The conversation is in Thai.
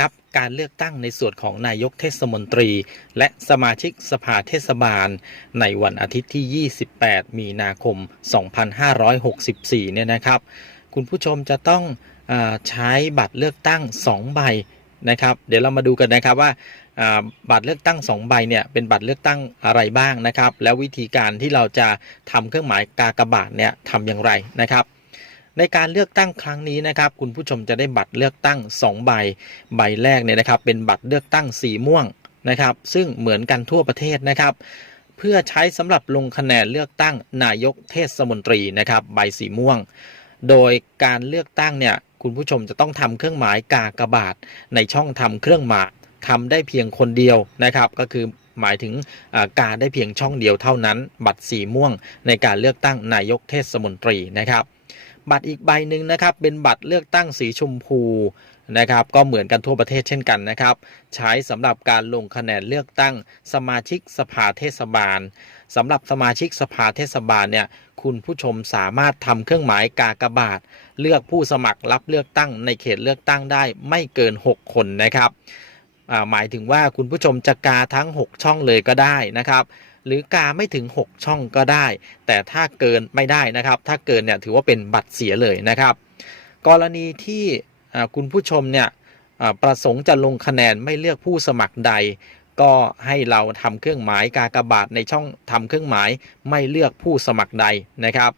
ครับการเลือกตั้งในส่วนของนายกเทศมนตรี และสมาชิกสภาเทศบาล ในวันอาทิตย์ที่ 28 มีนาคม 2564 เนี่ยนะครับ คุณผู้ชมจะต้องอใช้บัตรเลือกตั้ง 2 ใบนะครับ เดี๋ยวเรามาดูกันนะครับว่าบัตรเลือกตั้ง 2 ใบเนี่ยเป็นบัตรเลือกตั้งอะไรบ้างนะครับ แล้ววิธีการที่เราจะทำเครื่องหมายกากบาทเนี่ยทำอย่างไรนะครับ ในการเลือกตั้งครั้งนี้นะครับ คุณผู้ชมจะได้บัตรเลือกตั้ง 2 ใบ ใบแรกเนี่ยนะครับ เป็นบัตรเลือกตั้งสีม่วงนะครับ ซึ่งเหมือนกันทั่วประเทศนะครับ เพื่อใช้สำหรับลงคะแนนเลือกตั้งนายกเทศมนตรีนะครับ ใบสีม่วง โดยการเลือกตั้งเนี่ยคุณผู้ชมจะต้องทำเครื่องหมายกากบาทในช่องทำเครื่องหมายทำได้เพียงคนเดียวนะครับ ก็คือหมายถึงการได้เพียงช่องเดียวเท่านั้น บัตรสีม่วงในการเลือกตั้งนายกเทศมนตรีนะครับ บัตรอีกใบหนึ่งนะครับ เป็นบัตรเลือกตั้งสีชมพูนะครับ ก็เหมือนกันทั่วประเทศเช่นกันนะครับ ใช้สำหรับการลงคะแนนเลือกตั้งสมาชิกสภาเทศบาลสำหรับสมาชิกสภาเทศบาลเนี่ยคุณผู้ชมสามารถทำเครื่องหมายกากบาท เลือกผู้สมัครรับเลือกตั้งในเขตเลือกตั้งได้ไม่เกิน 6 คนนะครับหมายถึงว่าคุณผู้ชมจะกาทั้ง 6 ช่องเลยก็ได้นะครับ หรือกาไม่ถึง 6 ช่องก็ได้ แต่ถ้าเกินไม่ได้นะครับ ถ้าเกินเนี่ยถือว่าเป็นบัตรเสียเลยนะครับ กรณีที่คุณผู้ชมเนี่ยประสงค์จะลงคะแนนไม่เลือกผู้สมัครใด ก็ให้เราทำเครื่องหมายกากบาทในช่องทำเครื่องหมายไม่เลือกผู้สมัครใดนะครับ